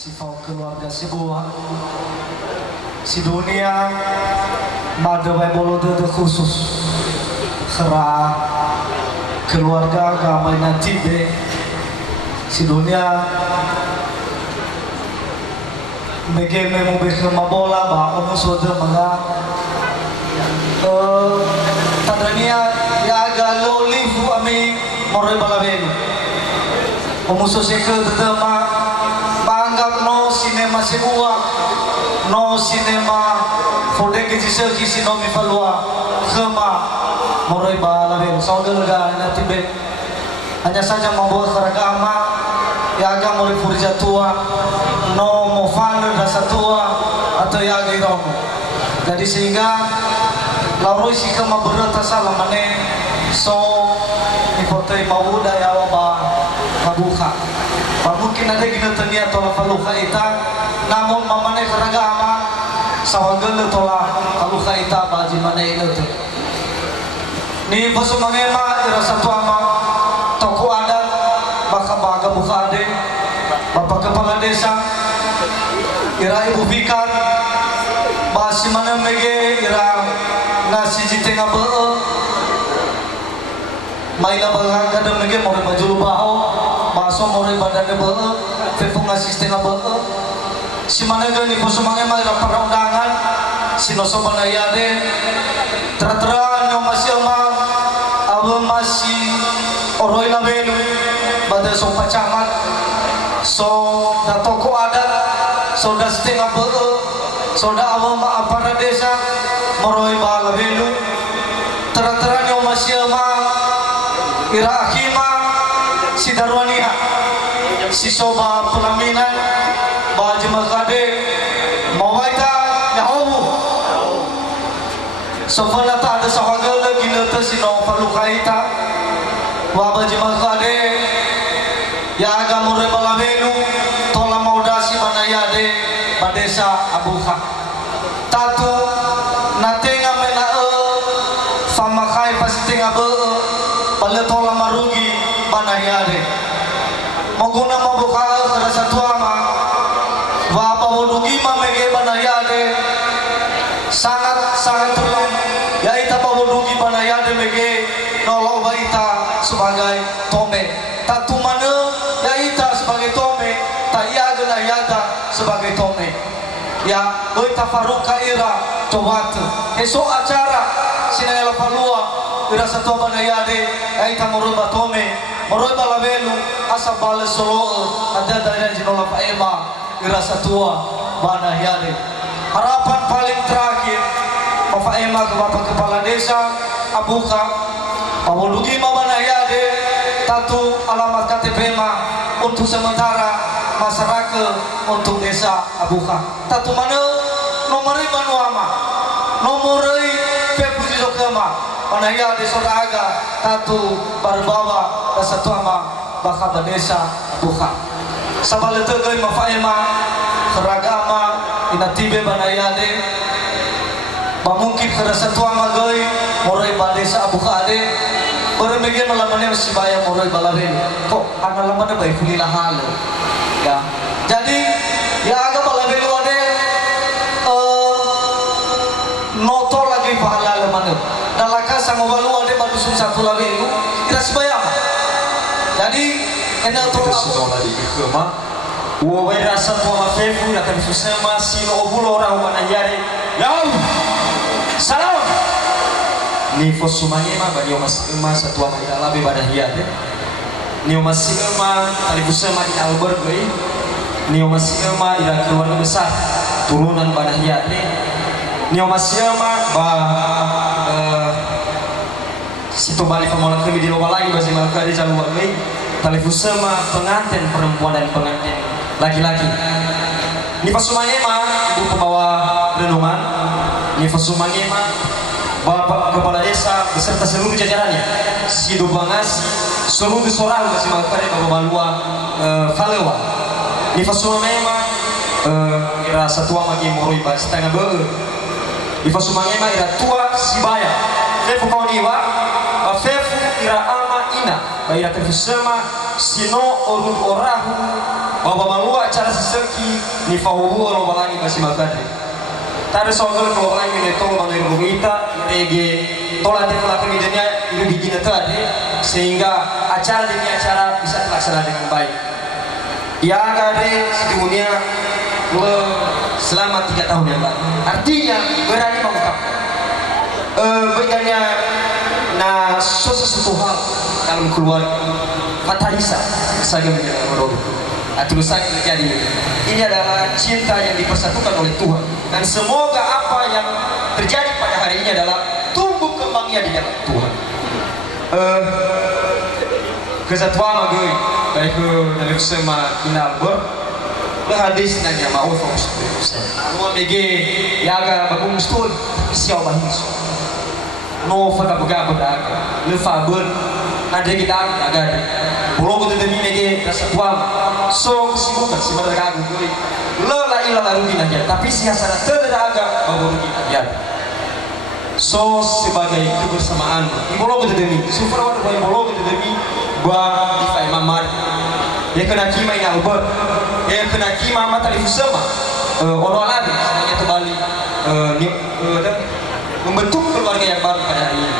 sifat keluarga sebuah si dunia madawai bolodo khusus kera keluarga agama nanti be si dunia begini mau bikin bola bah kamu sudah menga tadania ya agak lolifu ami morai balabenu kamu sosial tetema banggap no sinema sebuah no sinema fode kecil kisi no mifalua kema morai balabenu saudara nanti be hanya saja membawa keragama ya agak morai furja tua no mofano rasa tua atau ya agak irono jadi sehingga lauroi si kema berata salah mane so ipotei mawuda ya wabah kabuka mungkin ada gina tania tola faluka ita namun mamane keragama sawagel tola faluka ita baji mana itu ni bosu mangema ira satu ama toko adat baka baga buka ade bapak kepala desa ira ibu fikar basi mana mege ira nasi jitenga be maila balaga de mege more majulu baho baso more badane be fefung asisten be si mana gani bosu mangema ira para undangan sinoso banayade tertera no masih ama abu masih oroi labelu pada so pacamat so da toko adat so da setengah be so da abu ma apara desa moroi balabelu tertera no masih ama ira akhima si darwania si soba pelaminan baju makade mawaita nyawu sofana ta ada sahagal lagi nata si no palukaita wa baju makade ya aga more balamenu tola maudasi manayade badesa abuha tatu natenga mena famakai pasti tenga be pala tola marugi manayade maguna mabuka kerasa tuama wa pawodugi mamege manayade sangat terang ya ita pawodugi manayade mege nolong baita sebagai tome tatu mana ya ita sebagai tome tak iya gena yada sebagai tome ya baita faruka ira towatu esok acara sinayala palua ira satu manayade ya ita moruba tome moruba labelu asa bale solo ada dari jinola paema ira satua manayade harapan paling terakhir Paema ke bapak kepala desa abuka pawolugi mamanayade tatu alamat KTP untuk sementara masyarakat untuk desa abuka tatu mana nomori manuama nomori pepuji sokema manayade sodaga tatu barbawa dasatuama bakaba desa abuka sabale tegai mafaema keragama inatibe manayade mungkin kerasa tua magai morai badesa abu kade bermegin malamane sibaya morai balaren kok ana lamane baik kulila hal ya jadi ya aga balaren ade noto lagi pahala lamane dalaka sangobalu ade badusun satu lagi itu kira sibaya jadi ena to sudah di kema wo rasa tua mafefu na kan susema sino obulo orang manayari ya salam ni fosumangema bagi omas emas satu ama ila labe badah hiade ni omas ema talibusema di Albert gai ni omas ema ila keluarga besar turunan badah hiade ni omas ema ba situ balik pemola kami di loba lagi basi malka di jalu gai talibusema pengantin perempuan dan pengantin laki-laki ni fosumangema ibu pembawa renungan ni fasumangema bapak kepala desa beserta seluruh jajarannya sido bangasi seluruh sorang masih makare bapak balua falewa ni fasumangema ira satua magi moroi ba setengah be ni fasumangema ira tua sibaya fefu kauniwa fefu ira ama ina ba ira tefusema sino orun orahu bahwa malua cara seseki ni fahubu lo balangi masih makade tare sogol kalau balangi ni tol bangai rumita rege tola di pelakon idenya itu bikin tadi sehingga acara demi acara bisa terlaksana dengan baik. Ya kade sedunia selama 3 tahun yang lalu. Artinya berani mengungkap. Bedanya nah sesuatu hal dalam keluarga Fatalisa saya menjadi orang atau saya menjadi ini adalah cinta yang dipersatukan oleh Tuhan dan semoga apa yang terjadi pada hari ini adalah tumbuh kembangnya di dalam Tuhan. Kesatuan lagi baik dalam sema inalber hadis nanya mau fokus semua mege yaga bagung stul siapa bahis no faka buka buka le fabel ada kita agak belum betul demi mege kesatuan so kesibukan si mereka aku le la ilah rugi aja tapi siasat terdaga baru kita lihat so sebagai kebersamaan ibolo betul demi super wadah ibolo betul demi gua ifai mamar ya kena kima ini albert ya kena kima mata lifu sama orang lain sedangnya kembali membentuk keluarga yang baru pada hari ini.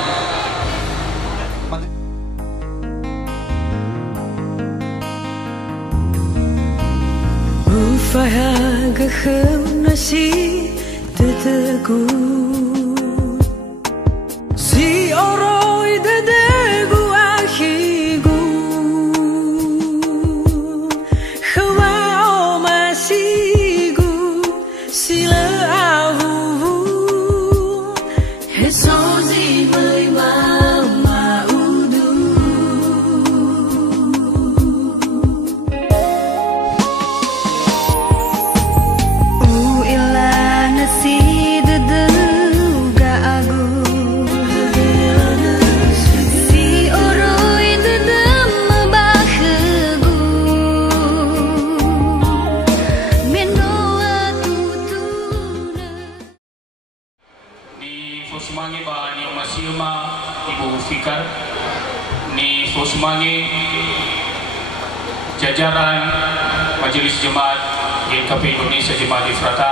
Ufahaga nasi teteku si oroi dedegu akhigu hawa omasigu sila avuvu hesozi mai mama udu Semangi ba ni Masilma Ibu Fikar ni semangi jajaran Majelis Jemaat GKP Indonesia Jemaat Efrata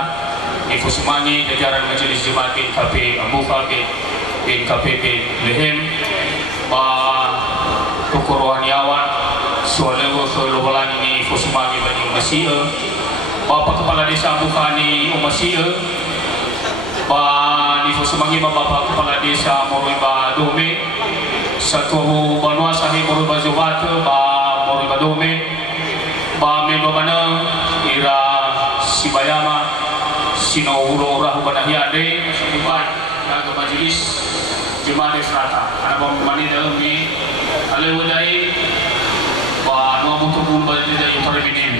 ni semangi jajaran Majelis Jemaat GKP Ambuka GKP Lehem ba Tukur Rohaniawan Sualewo Lobalan ni semangi ba ni Masia Bapak Kepala Desa Ambuka ni Masia ba ni semangi Bapak Kepala Desa Moroiba Dome Satu Banua Sahi Moroiba Zobata ba Moroiba Dome ba Memba Mana Ira Sibayama Sino Uro Rahu Banahiade Sebuban Naga Majelis Jemaat Efrata Anak Bamani dalam ni Alewadai ba Nuah Mutukun Bajidai Utaribinim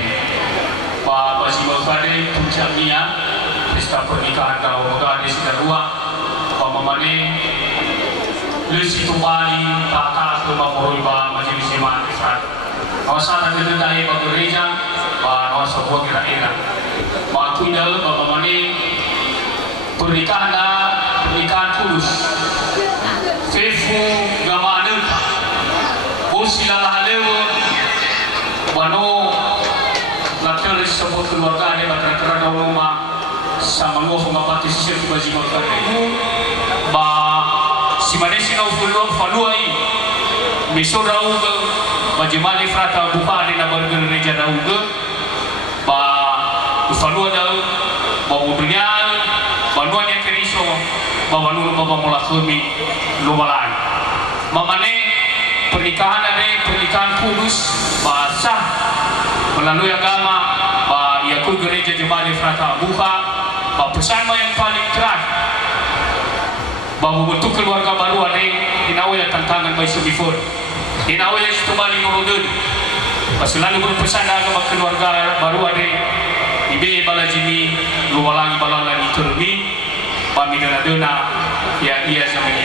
ba Basi Balkade Puncak Nia pesta pernikahan kau gadis dan ruang pamamane lesi tumbali pakar ke Moroiba Majelis Jemaat Efrata awasana kedendai bagi gereja ba awasa buat kira-kira ba kuidal pamamane pernikahan tulus fefu gamane usilah halewo wano latar sebut keluarga ada batera rumah sama luar pengapati sisir bagi mereka itu ba si Malaysia kau falua ini misal rauga bagi Jemaat Efrata buka di nama gereja rauga ba falua dah ba dunia banua yang keriso ba banua ba mula kami lumayan mamane pernikahan ada pernikahan kudus ba sah melalui agama ba yakui gereja Jemaat Efrata buka pesan yang paling keras bahwa bentuk keluarga baru ada inawai tantangan by sebifur inawai yang kembali nurudun selalu berpesan agama keluarga baru ada ibe balajimi luwalangi balalani termi pamidana dona yang ia sama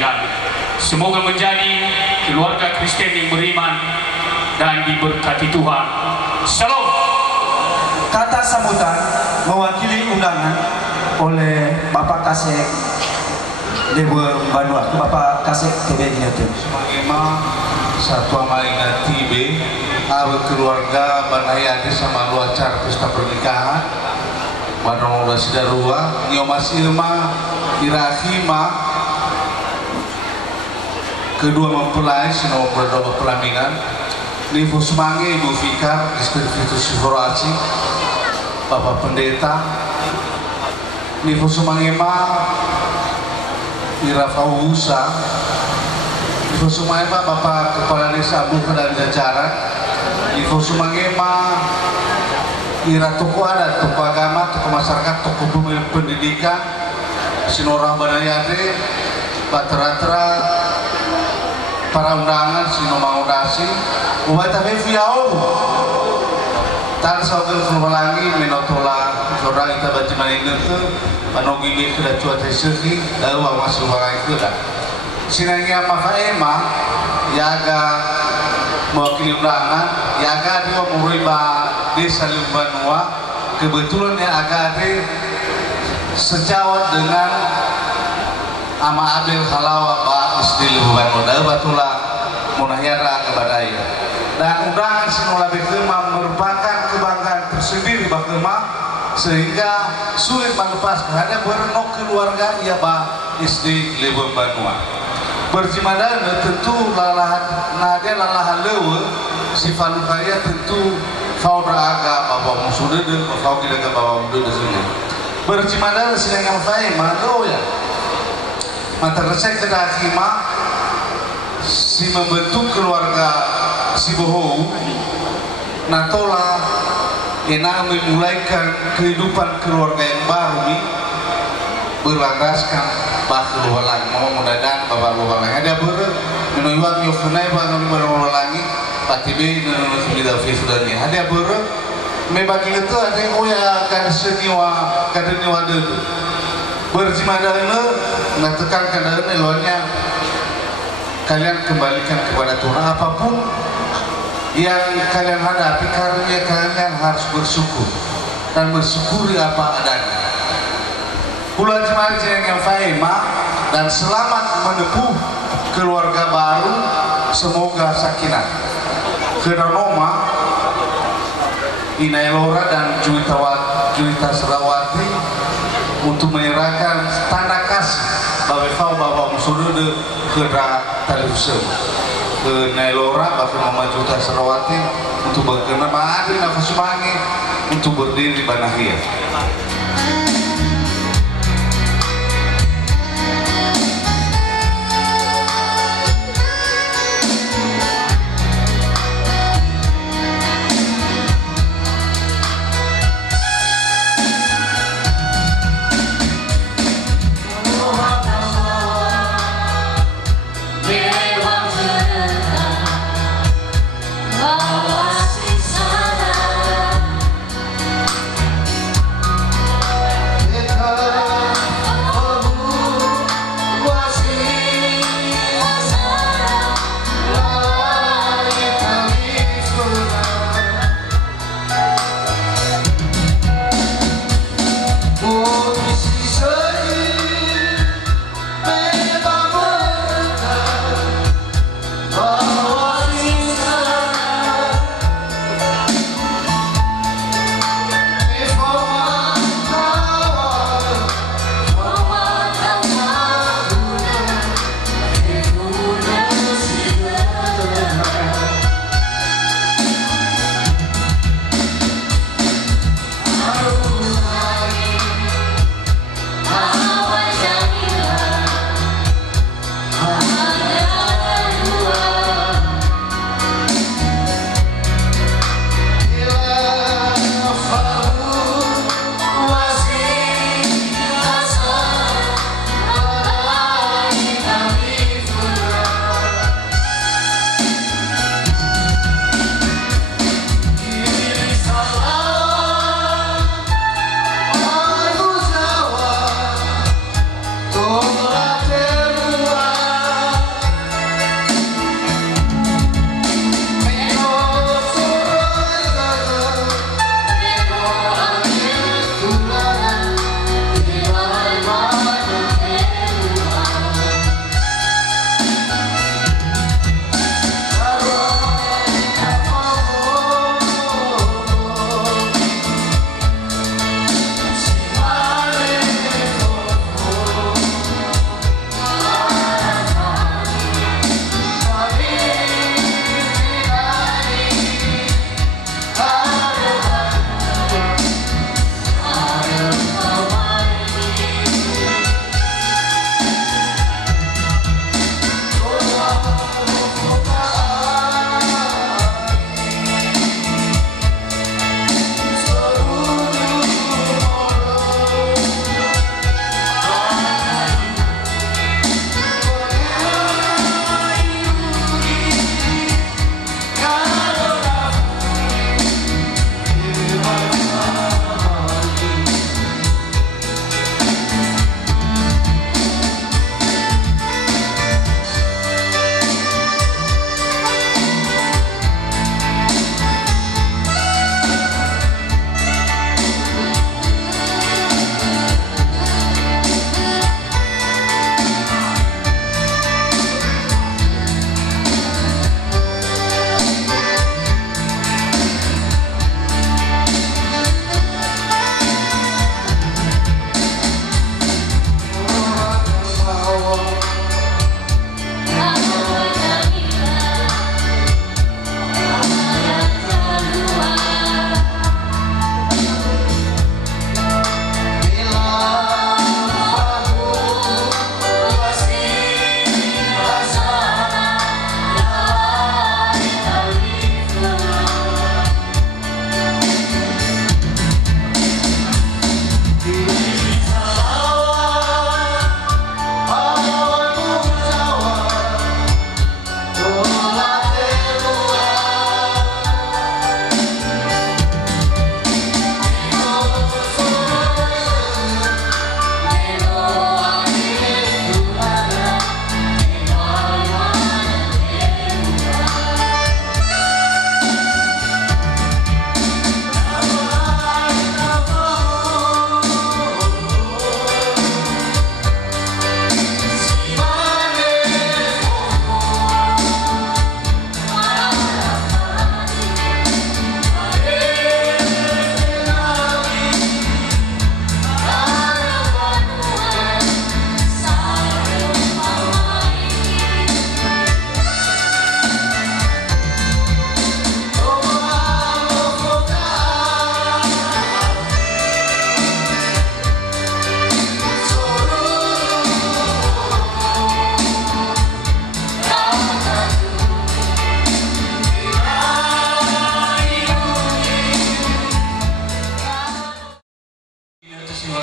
semoga menjadi keluarga Kristen yang beriman dan diberkati Tuhan. Shalom. Kata sambutan mewakili undangan oleh Bapak Kasek Dewa Banua, Bapak Kasek TB Ingatun. Sebagai Satu Amalinga TB Awe keluarga Banayade sama lu acara pesta pernikahan Bandung udah sidarua Nyomas Ilma Irahima kedua mempelai sino berdoa pelaminan Nifu Semange Ibu Fikar Distribusi Siforoaci Bapak Pendeta Nifu Semange Ma Ira Fausa Nifu Semange Ma Bapak Kepala Desa Abu Kedari Jajaran Nifu Semange Ma Ira tokoh adat, tokoh agama, tokoh masyarakat, tokoh pendidikan Sinorang Banayade Batra-Batra para undangan Sino Mangudasi Ubat tapi Fiau Tan Saudara Fulmalangi Menotola Jorang Ita Baci Maningger Panogi Bin Kuda Cuaca Seki Lalu Masuk Bangai Kuda Sinangnya Mafaema Yaga mewakili undangan Yaga dia Muriba Desa Limbanua kebetulan yang Agade sejawat dengan Ama Abel Halawa Pak Isdi Limbanua dan Batula Munahyara Kebadaya dan undangan Sinola Bekema merupakan kebanggaan tersendiri Bakema sehingga sulit melepaskan hanya berenok keluarga ya Pak Isdi Limbanua berjimadana tentu lalahan nadia lalahan lewe si falukaya tentu fauna aga bawa musuh dede bawa kita ke bawa dede sini berjimadana si yang faim atau ya mata resek kedahima si membentuk keluarga si bohong natola enak memulaikan kehidupan keluarga yang baru nih berlandaskan bahkan lualang mau mudahan bapak lualang ada ber menuiwak yofunai bahkan lualang pati be nunu kita fisudani ada ber membagi itu ada yang oya kada seniwa kada niwa dulu berjimadana mengatakan kada melonya kalian kembalikan kepada Tuhan apapun yang kalian hadapi karena kalian harus bersyukur dan bersyukuri apa adanya bulan Jemaat yang Faema dan selamat menempuh keluarga baru semoga sakinah Kedanoma Inailora dan Juwita Serawati untuk menyerahkan tanda kasih Bapak Bapak Musudude Kedra Talifusem ke Nailora Bapak Mama Juwita Serawati untuk berkenaan Adi Nafas Mangi untuk berdiri di Banahia.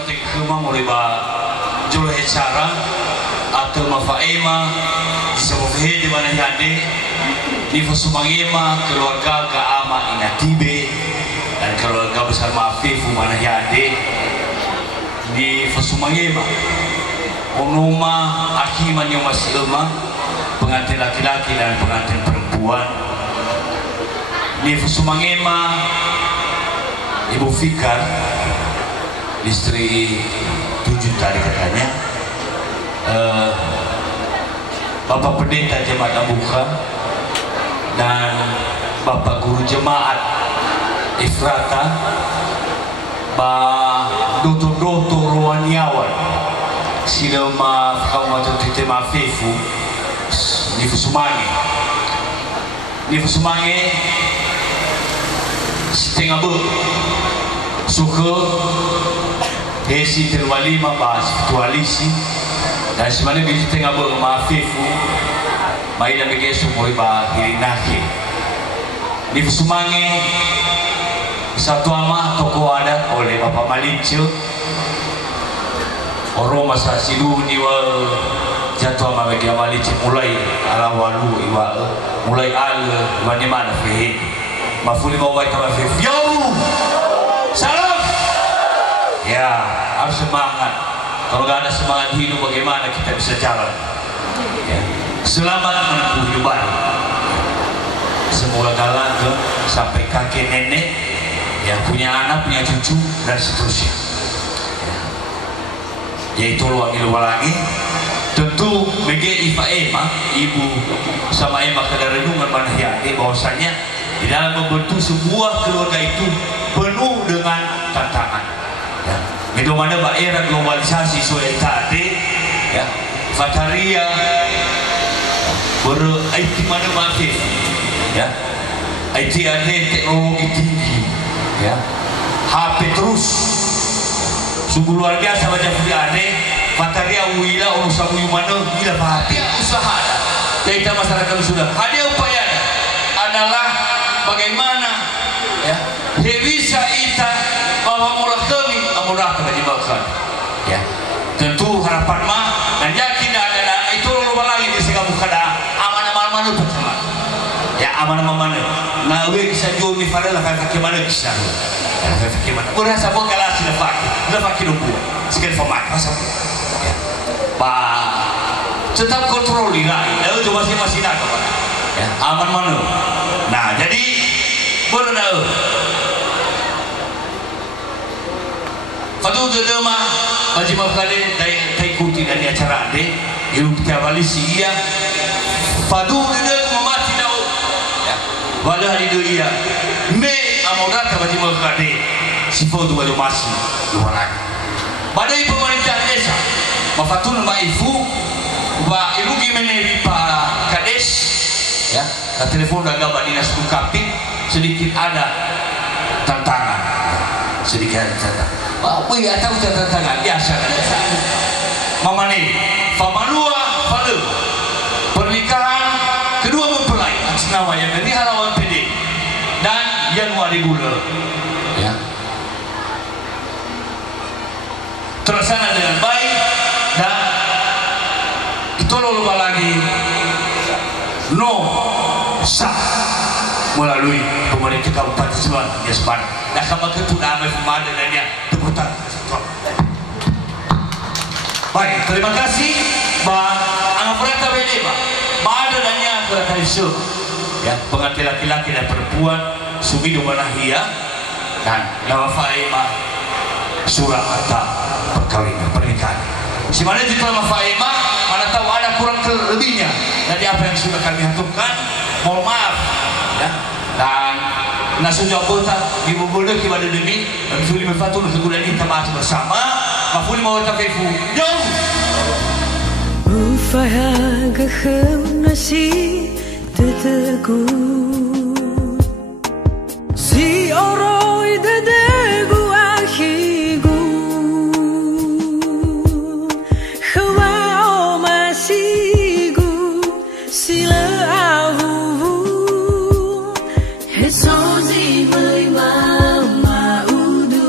seperti kemang oleh jual cara atau mafaema disebut di mana hande di Fusumangema keluarga Gaama Inatibe dan keluarga besar Maafifu mana hande di Fusumangema onoma akiman yang masih lemah pengantin laki-laki dan pengantin perempuan di Fusumangema Ibu Fikar istri 7 tadi katanya Bapak Pendeta Jemaat Abuka dan Bapak Guru Jemaat Ifrata Pak Doto Ruaniawan Silema Kaumatu Tite Maafifu di Fusumange setengah suka hesi terwalima bahas virtualisi dan sebenarnya bisa tengah Maafifu mai dan begitu mulai hirinake di Fusumange satu ama toko adat oleh Bapak Malincio orang masa sidu niwa jatuh ama bagi Malincio mulai ala walu iwa mulai al mana fih mafuli mau baik sama fih salam ya harus semangat kalau gak ada semangat hidup bagaimana kita bisa jalan ya. Selamat menempuh hidup baru semula galang sampai kakek nenek yang punya anak punya cucu dan seterusnya ya. Yaitu luang lagi tentu BG Ifa Ema ibu sama Ema Kedarenungan Manhyati bahwasanya di dalam membentuk sebuah keluarga itu penuh dengan tantangan ya. Itu mana era globalisasi sudah tadi ya Fataria IT mana masih ya IT ada teknologi tinggi ya HP terus sungguh luar biasa baca ada Fataria wila urusan mana gila hati usaha kita masyarakat sudah ada upaya adalah bagaimana ya bisa kita bahwa mulai kami amunah kebajikan ya tentu harapan mah dan yakin ada itu lupa lagi di segala kada aman-aman pertama ya aman-aman nawe bisa jual ni fadala kaki mana bisa kaki mana kurang sabon kalah sudah pakai lumpuh sekali format pasal ya pak tetap kontrol diri lalu coba masih nak ya aman mana nah jadi boleh tahu Fadu dedema bagi makale dai ikuti dari acara ade yang kita balik sia Fadu dedema mati tahu ya wala hari dia me amorata bagi makale si foto baju masih luar badai pemerintah desa mafatun maifu wa ilugi meneri pa kades ya telepon dah gambar dinas Kapit sedikit ada tantangan sedikit tantangan apa ya tahu tantangan biasa mama nih famanua falu pernikahan kedua mempelai asnawa yang dari halawan PD dan Januari Gula ya terlaksana dengan baik dan itu lupa lagi no sah melalui pemerintah Kabupaten Subang ya Subang dah sama ketua amai pemada dan ya teputan baik terima kasih Bang Angapurata Belema Mada dan ya Angapurata Isu ya pengantin laki-laki dan perempuan Sumidu Manahia dan Nama Faima Surakarta perkawinan pernikahan si mana di Nama Faima mana tahu ada kurang lebihnya dari apa yang sudah kami aturkan mohon maaf ya dan nasuh jabota ibu bodoh kepada demi dan suli berfatul kegulan kita masih bersama mafuli mau tafifu jauh Ufahaga nasi teteku si oroi dedegu akhigu Hawa o masigu sila Sozi với mama udu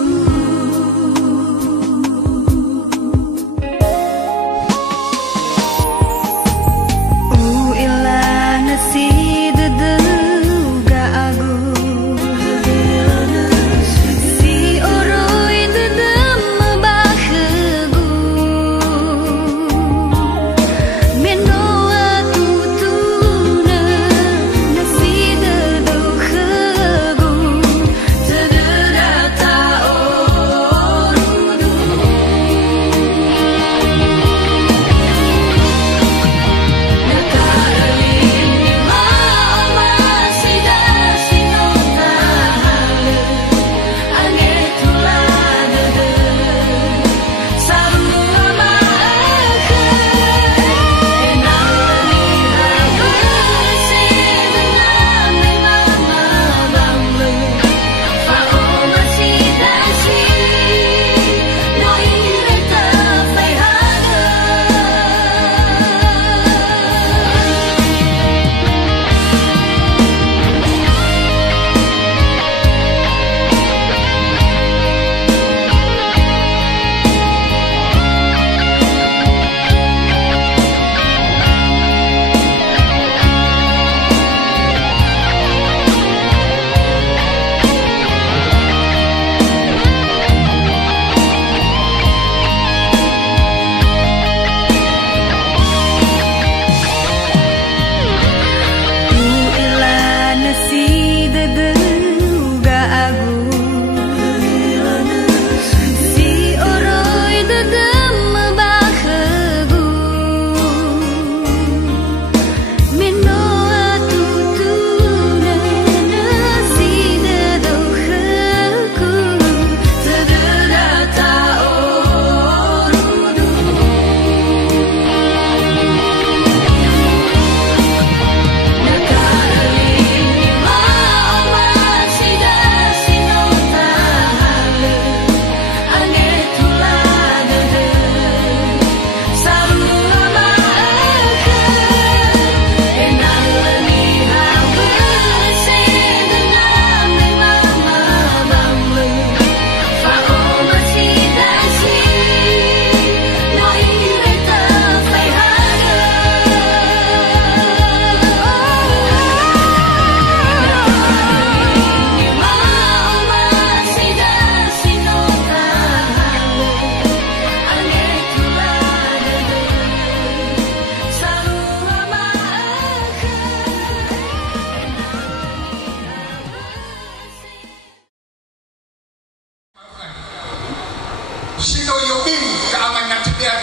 Sino yobi kaaman na tibiya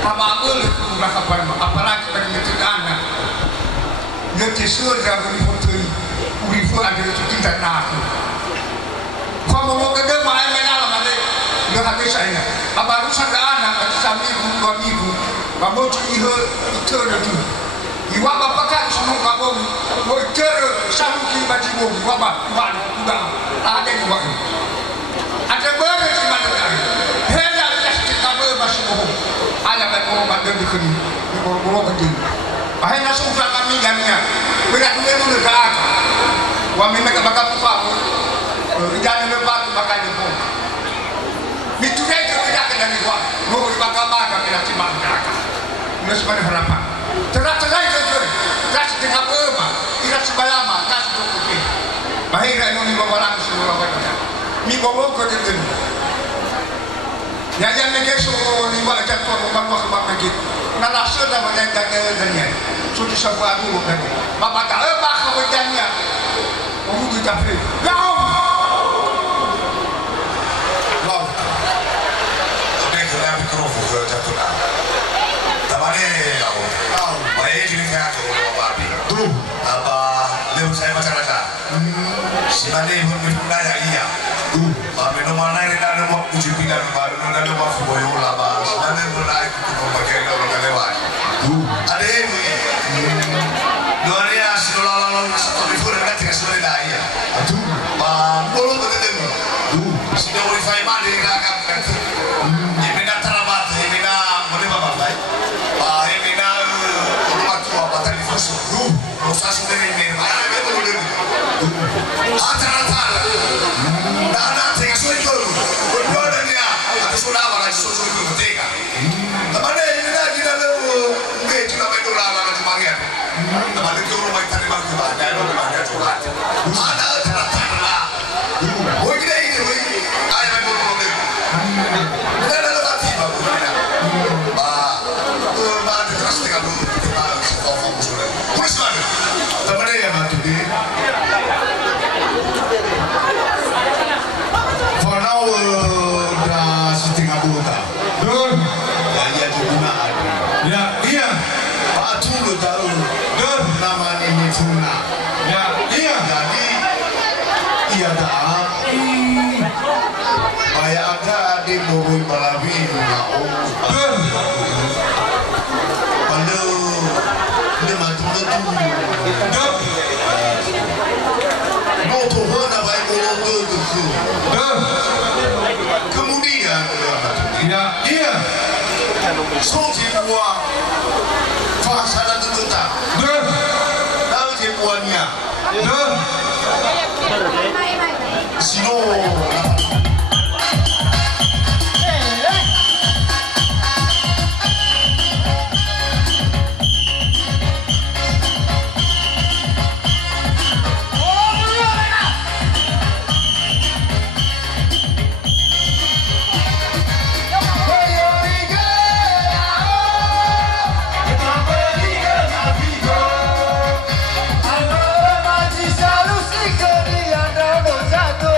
pamabul kurakapan apalagi bagi itu anak. Nanti sudah berfoto urifu ada itu kita nak. Kamu mau kerja main alam ada dah habis saya. Abaru saja anak sambil dua minggu. Kamu cuma itu tu. Iwa bapa kan semua kamu mau cer saluki baju bom. Iwa bapa udah ada iwa. Ada berapa cuma ada. Hanya plastik kabel masih bohong. Ada berapa bandar di sini. Di boro-boro kecil. Akhirnya sudah kami jamnya. Berat dulu dah. Wami mereka bakal buka. Jangan lepas bakal jemput. Itu saja tidak kena dibuat. Mau bakal bakal kena cuma mereka. Ini sebenarnya harapan. Terak-terak saja. Kasih tengah berapa. Tidak sebalama. Kasih cukup. Akhirnya ini bawa langsung orang kata. Mi bawa ke dia. Ya jangan mengesu ni bawa jatuh rumah kebab lagi. Nala sudah banyak jaga dunia. Sudah sebuah dulu kan. Bapak tak apa kewajibannya. Orang tu tak boleh. Laum. Laum. Tapi kalau mikrofon tu jatuh lah. Tamane laum. Laum. Baik ini saya tu babi. Tu. Apa? Lepas saya macam mana? Simane pun menanya iya. Babi nomor nine ada mau uji pindah baru ada mau foyo laba. Simane pun naik tu pakai orang lewat. Ada ini. Doanya selalu satu ribu dengan tiga sudah dah iya. Belum betul. Sudah wifi mana dia akan berarti. Ini nak teramat, ini nak mana bapak baik. Ini nak rumah tua patah di fosu. Proses sudah ini. Mana betul betul. Acara-acara. Nana tiga sudah itu. Berdua ada sudah malah susu itu ketiga. Mana ini nak kita lalu. Kita nak itu lah nak dipanggil. Teman itu rumah tadi bagi baca, rumah dia curhat. Ada cara-cara. Oh kita ini, ayam yang burung ini. Kita ada lagi bagus kita. Ada terus tinggal dulu kita fokus dulu. Terus mana? Teman dia yang mati di. For now dah setengah buta. Dun. Ya juga ada. Ya iya. Pak Tunggu tahu. Nama ini Tuna. Ya, iya. Jadi ia dah. Ayah ada di Boroi Malawi nak Pada dia mati betul. Mau tu mana baik orang tu. Kemudian ya, iya. Soji buah fasada tu tak. Buahnya, sino. Selalu si kedian dan satu.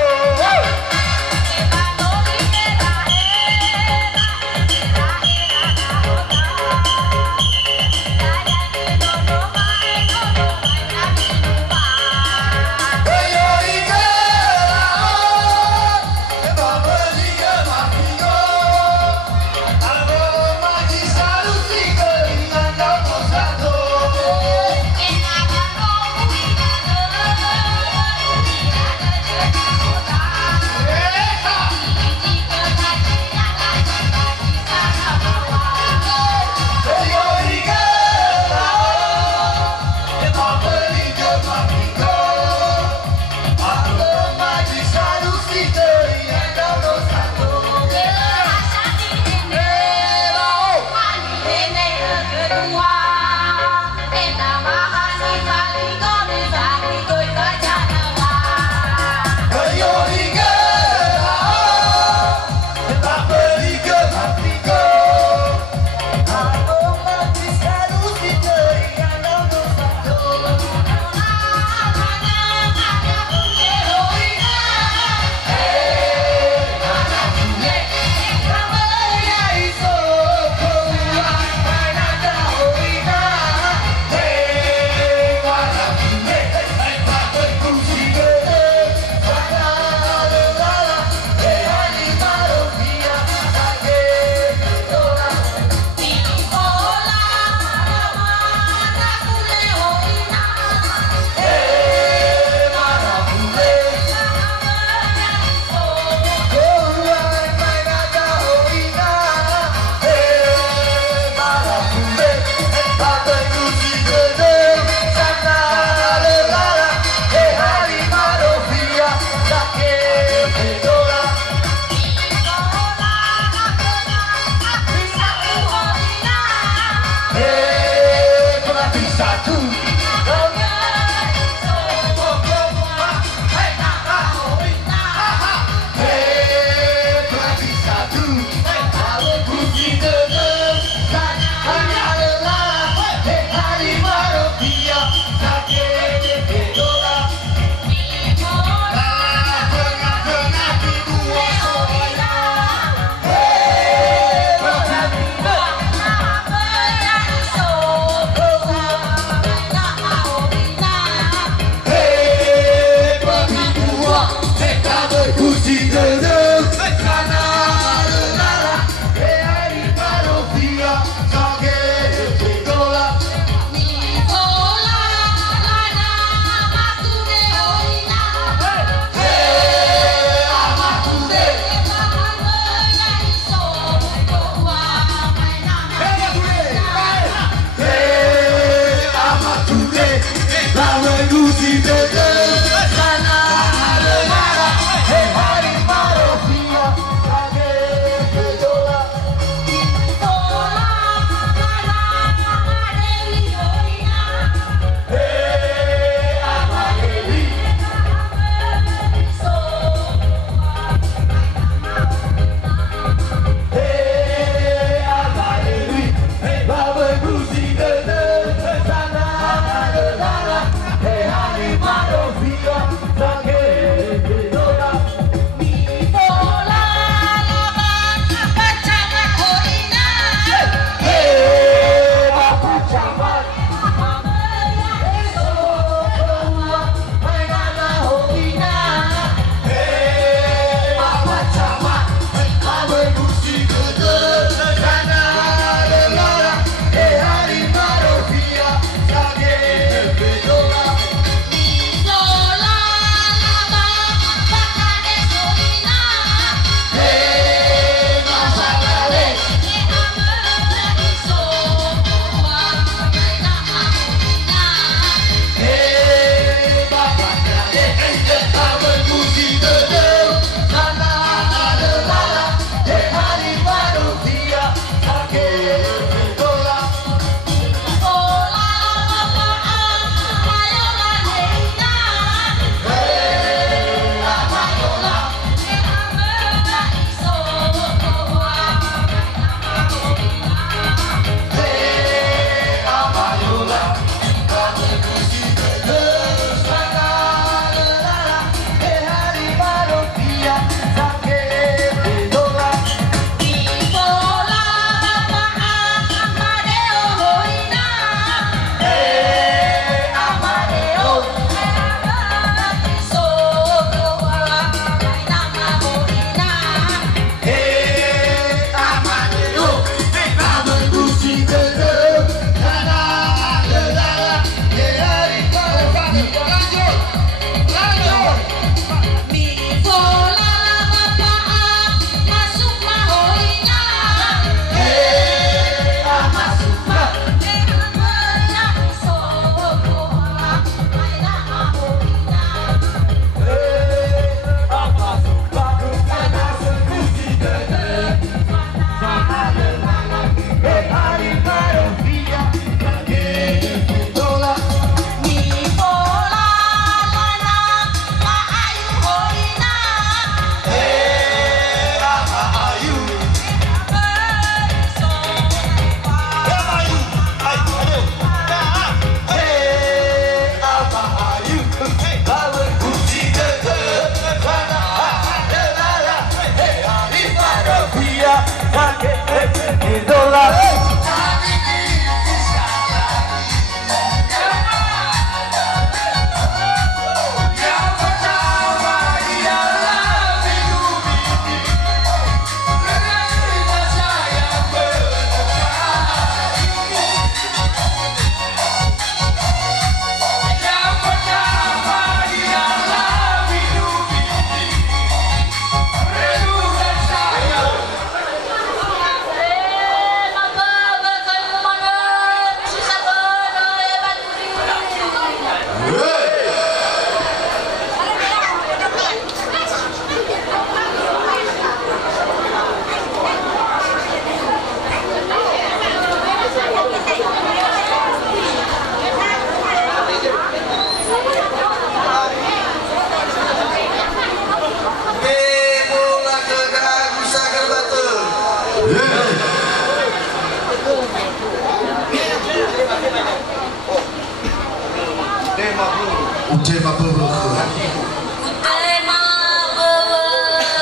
Utema bubur. Utema bubur.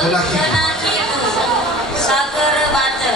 Kenaki saker bata.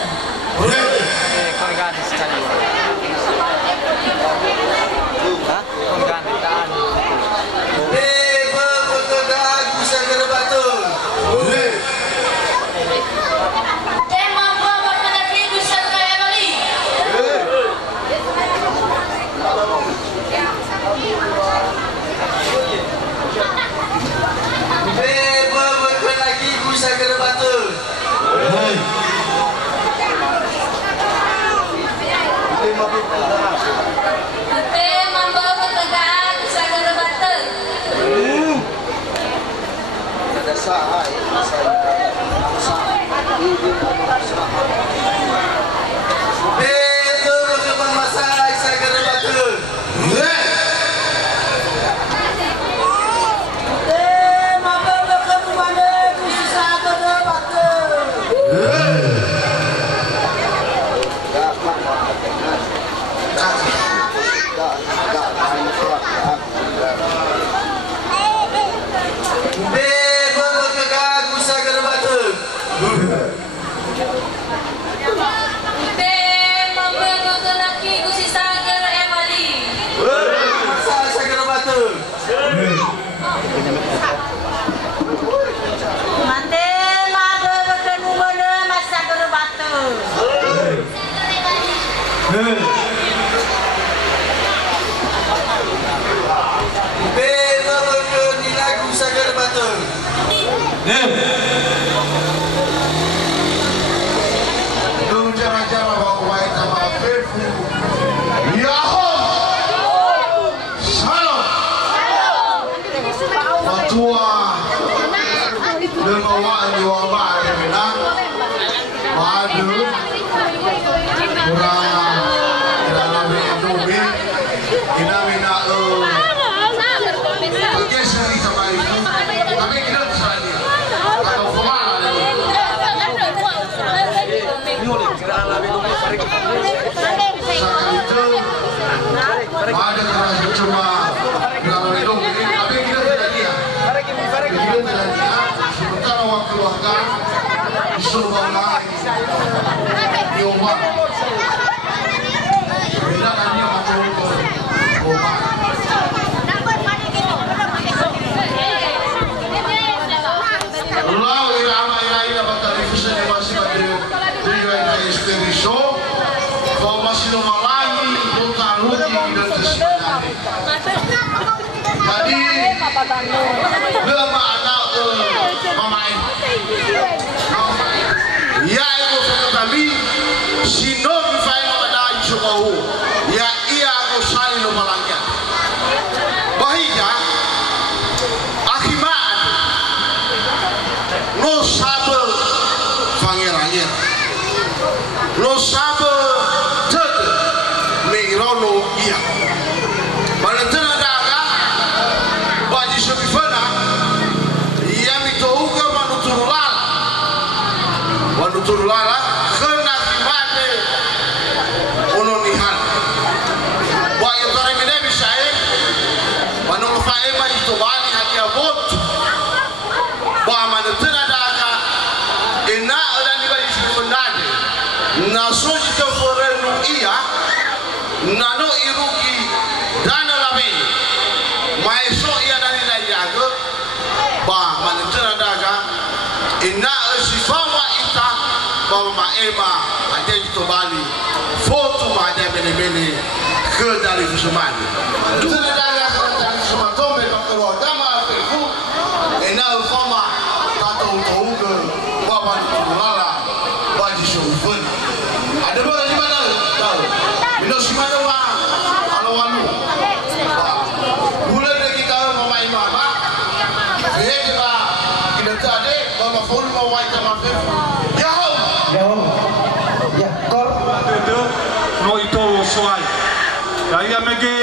Daya mege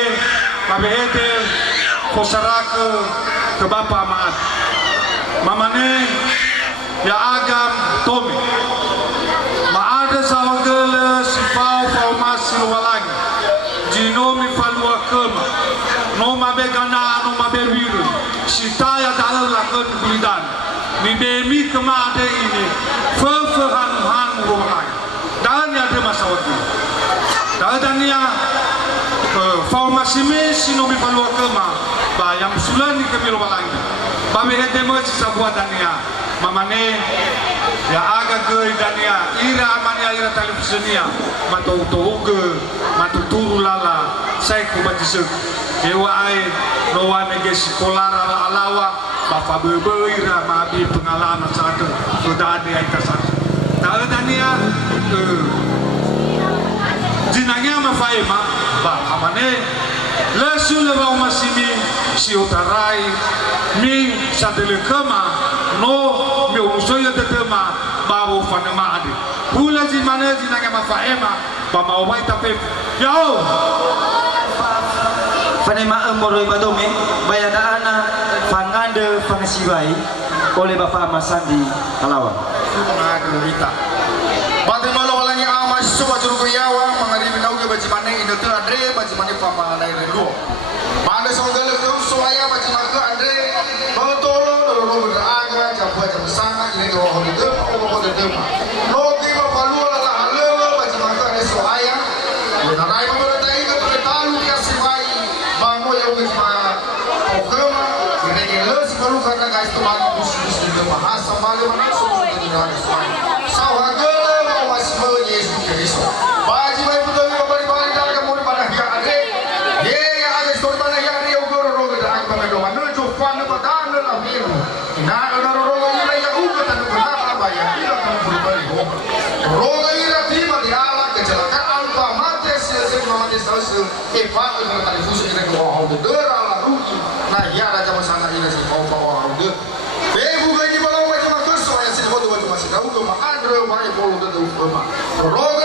mabehete kosarake ke bapa maat. Mamane ya agam tome. Maada gana anu mabebir si taya dalam lakon kulidan ni demi kemade ini fehan rumah dan ya ada masalah dan ya formasi sinobi palua kema bayam sulan di kemilo balang bami hedemo sebuah dania mamane ya aga ke dania ira amania ira televisinya matu touge matu turu lala saya kubatisuk dewa ai roa mege sekolah alawa bapak bebeira mabi pengalaman satu sudah ada yang tersatu tahu dania jinanya mafaima ba amane lesul ba masimi si utarai mi sadele kama no mi umusoya tetema babu fanema ade hula jimane jinanya mafaima ba mau tapi yao Fanema emoroi badome bayada ana fangande fangasibai oleh Bapak Ahmad Sandi Kalawang. Kita. Bati malo walangi amas suba juru yawa mangari minauge baji mane indotu andre baji mane pama na irengo. Mane songgale ko suaya baji mane andre botolo dolo beraga jabwa jamsanga ile ko holido ko de tema. Roti ma palu la halewa baji mane ane suaya. Na rai mo de tai ko talu ya siwai bango ya uge ma okema ile ke los palu kana guys to ma bus de bahasa male mana so de dina suai. Sawagala wasmo Yesus Kristus. Baji mai putu ko bari bari daga mo pada dia ade. Ye ya ade story pada ya ade ugoro rogo da ang pamelo ano jo fan pa dan la miro. Na ugoro rogo ila ya ugo tan ko na ba ya ila kan puri bari ho. Rogo ila tima di ala kecelakaan pa mate se mate salsu e pa ko tali fuso ina ko ho de dera la ruki. Na ya raja masana ila si ko pa ho de. Bukan di malam macam apa soalnya sih bodoh macam masih tahu ke mak Andrew banyak polo ke rumah. Roga